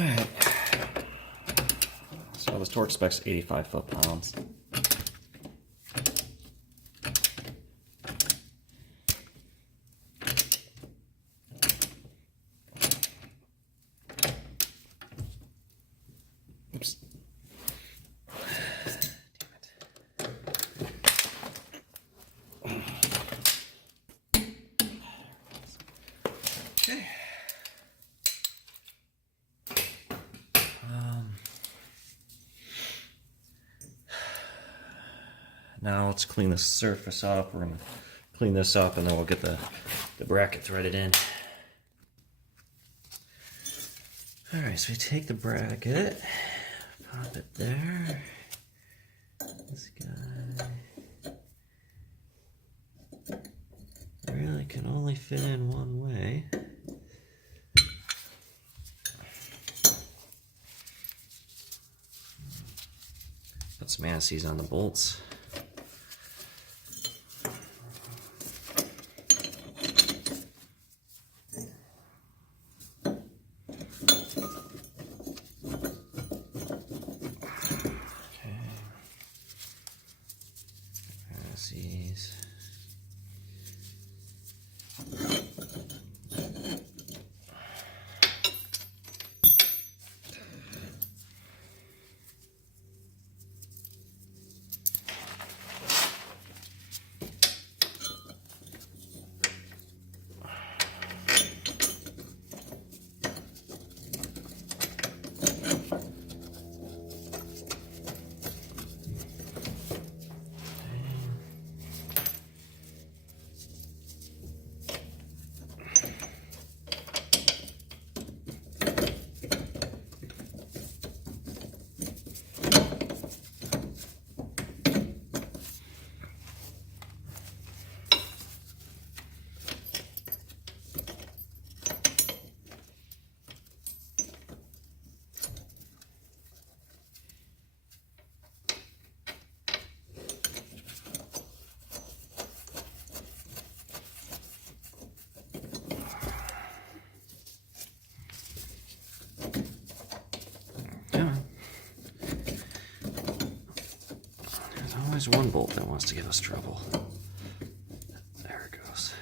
Alright. So this torque spec's 85 foot-pounds. Oops. Okay. Now let's clean the surface up. We're going to clean this up and then we'll get the bracket threaded in. Alright, so we take the bracket, pop it there. This guy really can only fit in one way. Put some anti-seize on the bolts. Anti-seize. There's one bolt that wants to give us trouble. There it goes.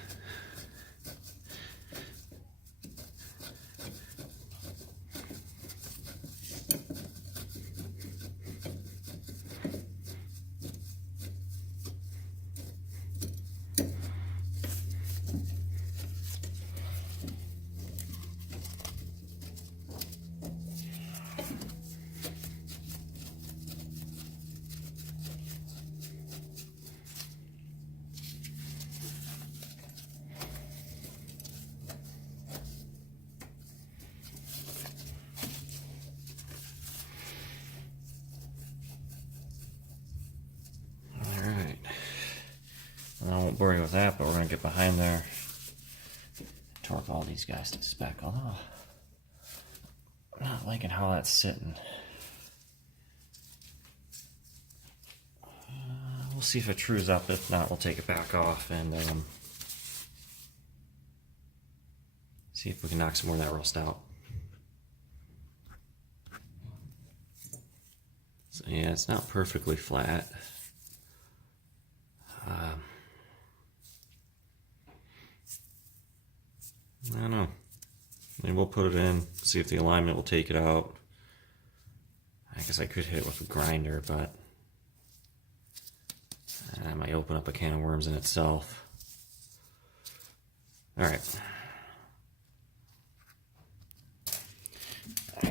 I won't bore you with that, but we're going to get behind there, torque all these guys to spec, although I'm not liking how that's sitting. We'll see if it trues up. If not, we'll take it back off and see if we can knock some more of that rust out. So yeah, it's not perfectly flat. I don't know. Maybe we'll put it in, see if the alignment will take it out. I guess I could hit it with a grinder, but that might open up a can of worms in itself. Alright.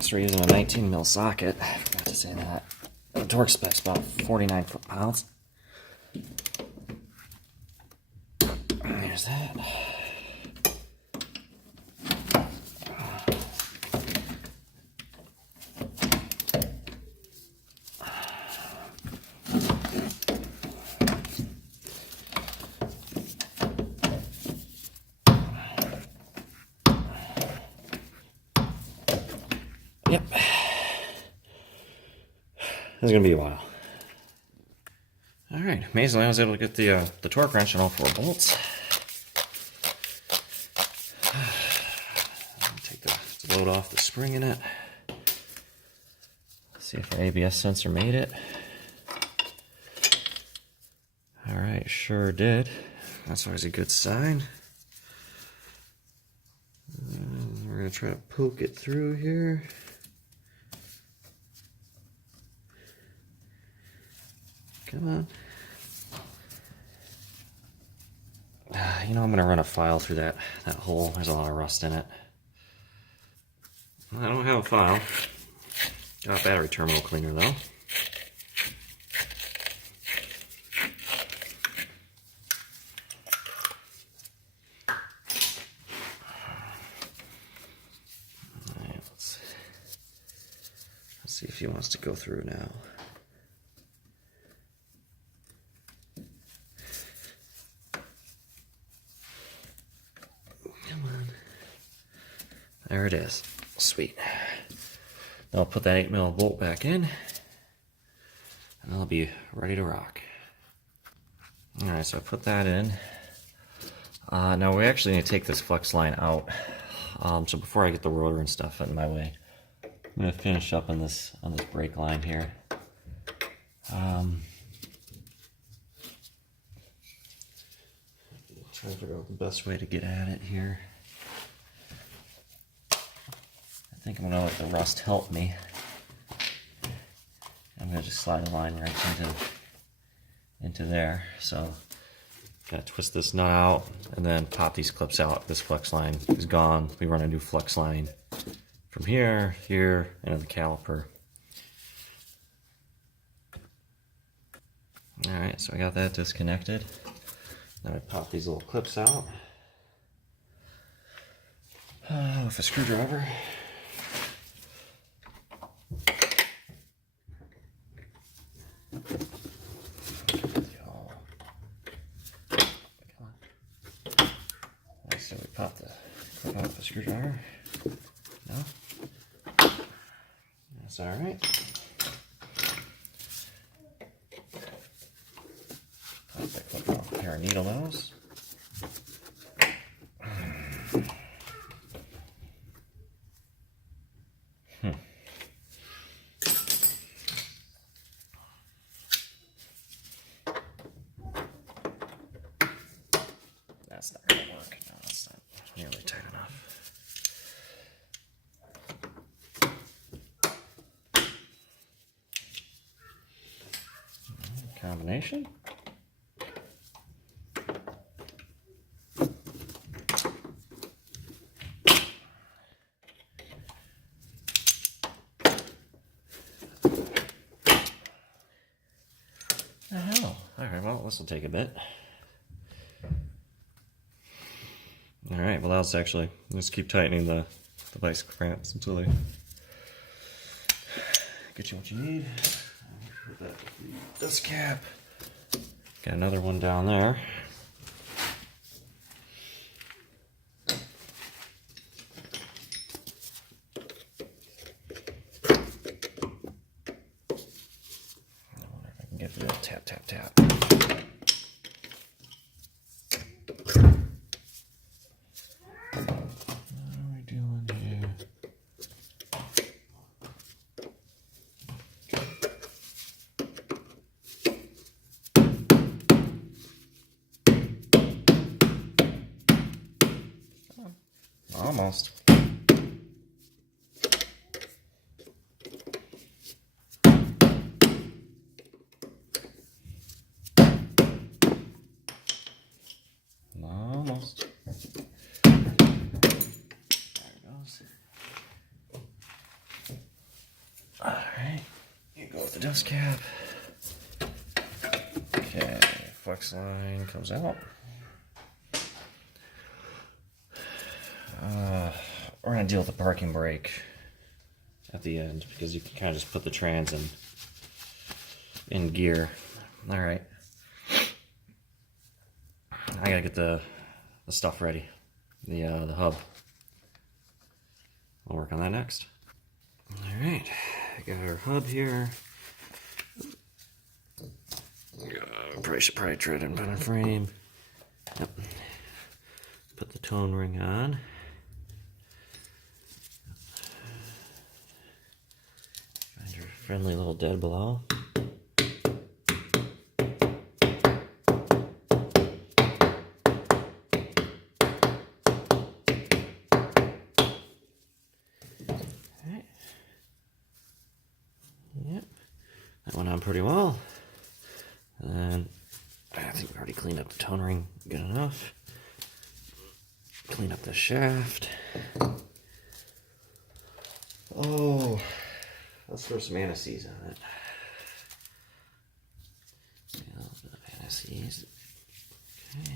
So we're using a 19 mil socket. I forgot to say that. The torque spec's about 49 foot-pounds. There's that. Yep. This is going to be a while. Alright, amazingly I was able to get the torque wrench on all 4 bolts. Take the load off the spring in it. See if our ABS sensor made it. All right, sure did. That's always a good sign. And we're gonna try to poke it through here. Come on. You know, I'm gonna run a file through that hole. There's a lot of rust in it. I don't have a file. Got a battery terminal cleaner though. Alright, let's see if he wants to go through now. Come on. There it is. Sweet. Now I'll put that 8mm bolt back in, and I'll be ready to rock. Alright, so I put that in. Now we actually need to take this flex line out. So before I get the rotor and stuff in my way, I'm going to finish up on this brake line here. Try to figure out the best way to get at it here. I think I'm going to let the rust help me. I'm going to just slide a line right into there. So, got to twist this nut out and then pop these clips out. This flex line is gone. We run a new flex line from here, into the caliper. Alright, so I got that disconnected. Now I pop these little clips out with a screwdriver. So we pop the clip out with the screwdriver. No? That's alright. Pop that clip out with a pair of needle nose. That's not going to work. No, that's not nearly tight enough. Combination. The hell? Alright, well, this will take a bit. Alright, well that's actually, just keep tightening the vice clamps until they get you what you need. Put that with this cap. Got another one down there. I wonder if I can get the tap, tap, tap. Almost. Almost. There it goes. Alright, you go with the dust cap. Okay, flex line comes out. We're going to deal with the parking brake at the end because you can kind of just put the trans in gear. Alright. I gotta get the stuff ready. The hub. I'll work on that next. Alright. I got our hub here. Should probably tread and put a frame. Yep. Put the tone ring on. friendly little dead below. Alright. Yep. That went on pretty well. And I think we already cleaned up the tone ring good enough. Clean up the shaft. Oh, let's throw some anti-seize on it. A little bit of anti-seize. Okay.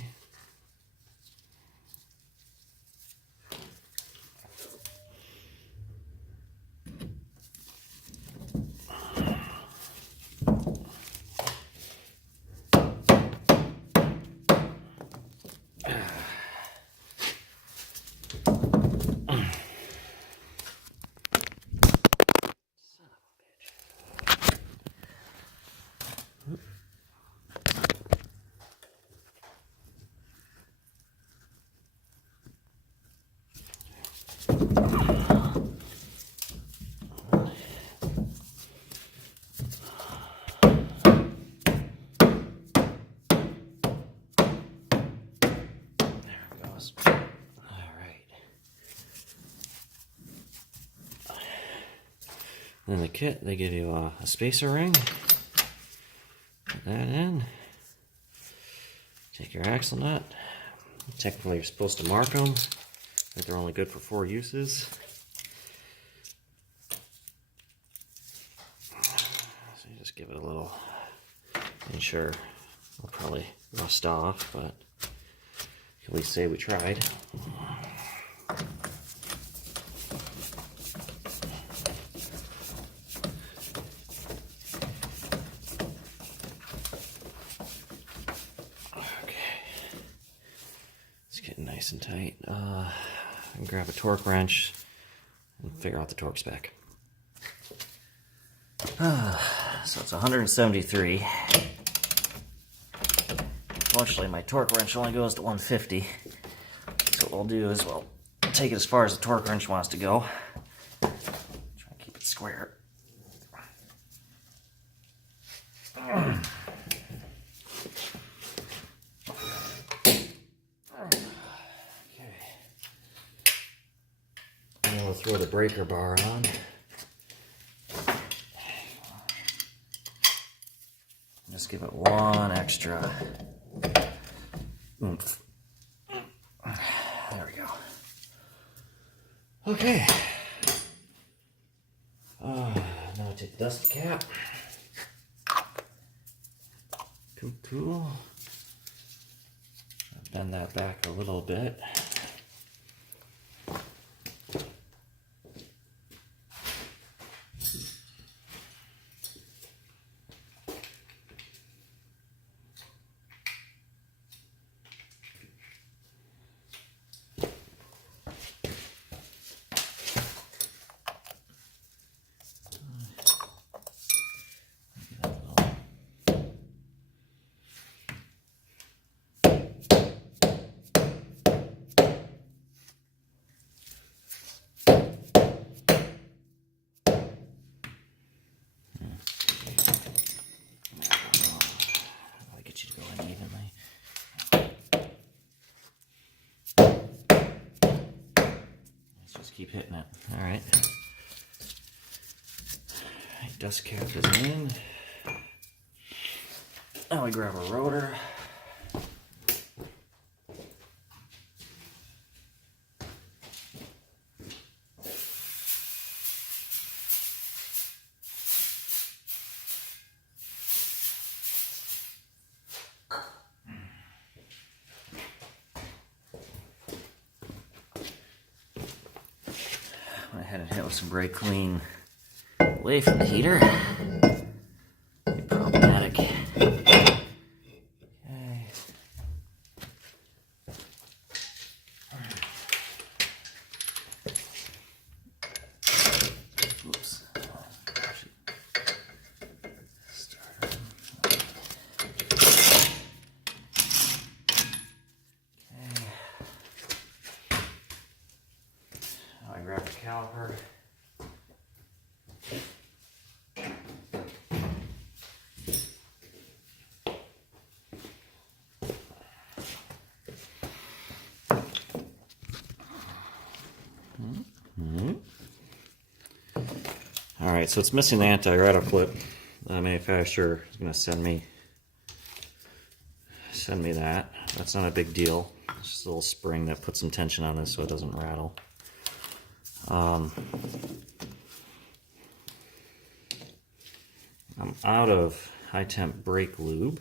In the kit, they give you a spacer ring. Put that in. Take your axle nut. Technically, you're supposed to mark them, but they're only good for 4 uses. So you just give it a little. And sure, it'll probably rust off, but at least say we tried. Nice and tight. And grab a torque wrench and figure out the torque spec. So it's 173. Unfortunately, my torque wrench only goes to 150. So what we'll do is we'll take it as far as the torque wrench wants to go. Try and keep it square. We'll throw the breaker bar on. Just give it one extra oomph. There we go. Okay. Now I take the dust cap. Cool. Bend that back a little bit. Keep hitting it. All right. Dust cap is in. Now we grab a rotor. Went ahead and hit with some brake clean away from the heater. Problematic. Okay. Oops. Now I grab the caliper. All right, so it's missing the anti-rattle clip. The manufacturer is going to send me that. That's not a big deal. It's just a little spring that puts some tension on this so it doesn't rattle. I'm out of high temp brake lube,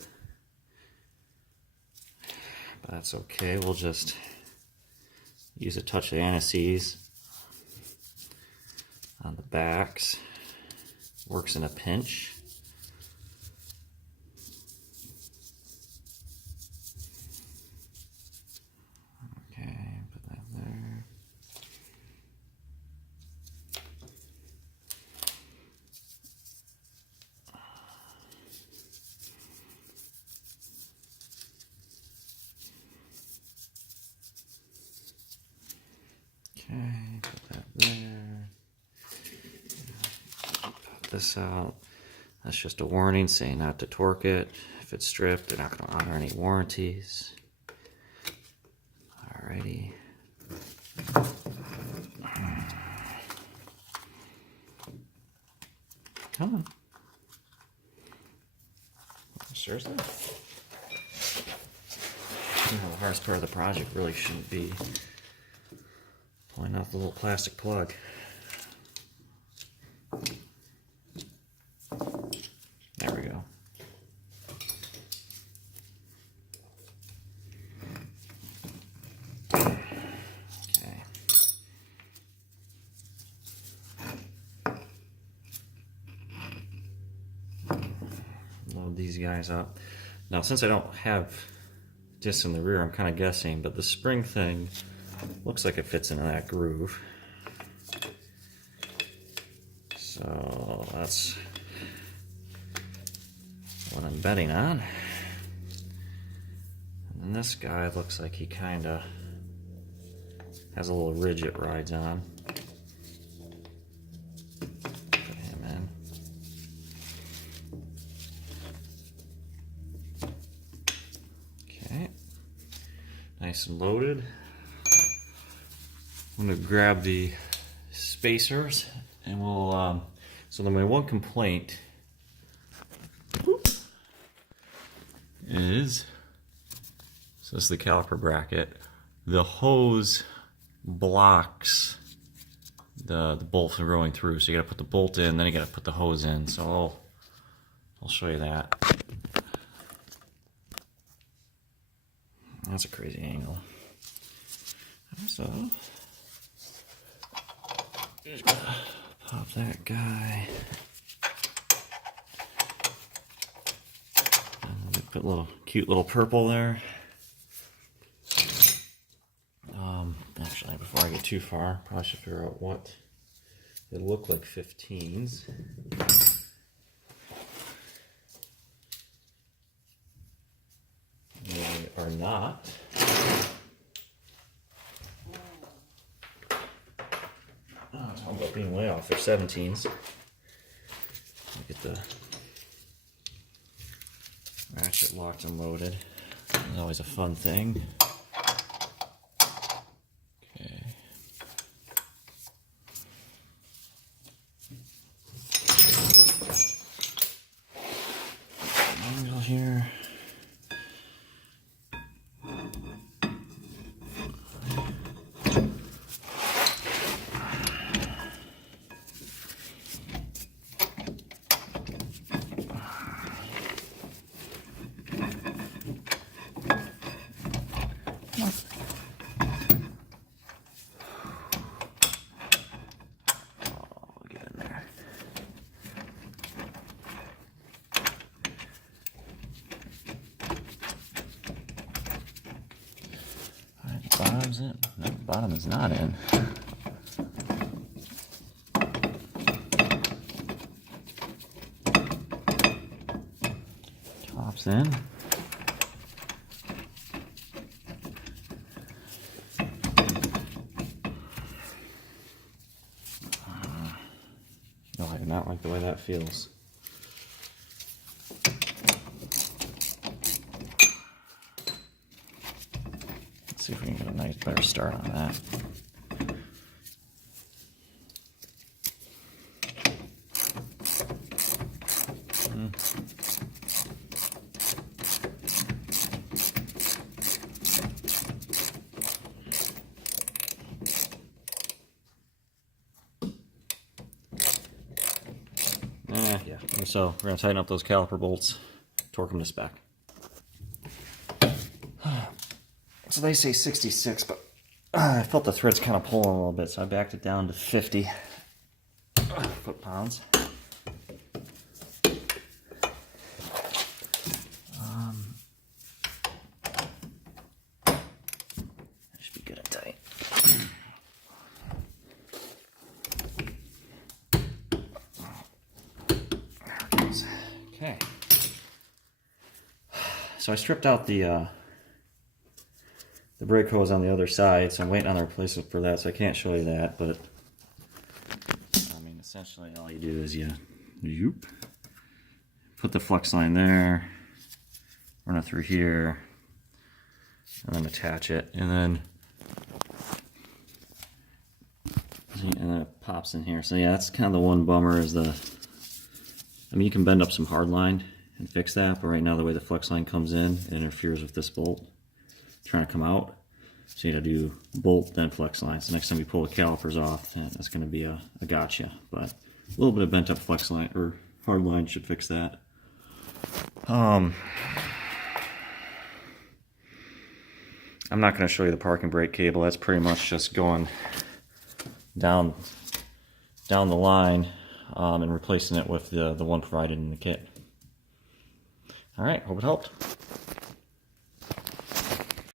but that's okay. We'll just use a touch of anise on the backs. Works in a pinch. Okay, put that there. Okay, put that there. Put this out. That's just a warning saying not to torque it. If it's stripped, they're not going to honor any warranties. Alrighty. Come on. Seriously? You know, the hardest part of the project really shouldn't be pulling out the little plastic plug. There we go. Okay. Load these guys up. Now, since I don't have discs in the rear, I'm kind of guessing, but the spring thing looks like it fits into that groove. So that's what I'm betting on. And then this guy looks like he kind of has a little ridge it rides on. Put him in. Okay. Nice and loaded. I'm going to grab the spacers and we'll, so then my one complaint is, so this is the caliper bracket. The hose blocks the bolt from going through, so you got to put the bolt in, then you got to put the hose in. So I'll show you that. That's a crazy angle. So just gonna pop that guy. Put a little cute little purple there. Actually, before I get too far, probably should figure out what they look like 15s. They are not. Oh, it's all about being way off. They're 17s. Look at the ratchet locked and loaded. It's always a fun thing. Okay. Angle here. Bottom's in. No, the bottom is not in. Top's in. No, I do not like the way that feels. See if we can get a nice better start on that. Yeah. And so we're gonna tighten up those caliper bolts, torque them to spec. So they say 66, but I felt the threads kind of pulling a little bit, so I backed it down to 50 foot-pounds. Should be good and tight. There it goes. Okay. So I stripped out the brake hose on the other side, so I'm waiting on the replacement for that, so I can't show you that, but I mean, essentially all you do is you put the flex line there, run it through here, and then attach it, and then it pops in here. So yeah, that's kind of the one bummer is I mean, you can bend up some hard line and fix that, but right now the way the flex line comes in, it interferes with this bolt trying to come out. So you gotta do bolt, then flex line. So next time you pull the calipers off, that's gonna be a gotcha. But a little bit of bent up flex line or hard line should fix that. I'm not gonna show you the parking brake cable. That's pretty much just going down the line and replacing it with the one provided in the kit. All right, hope it helped.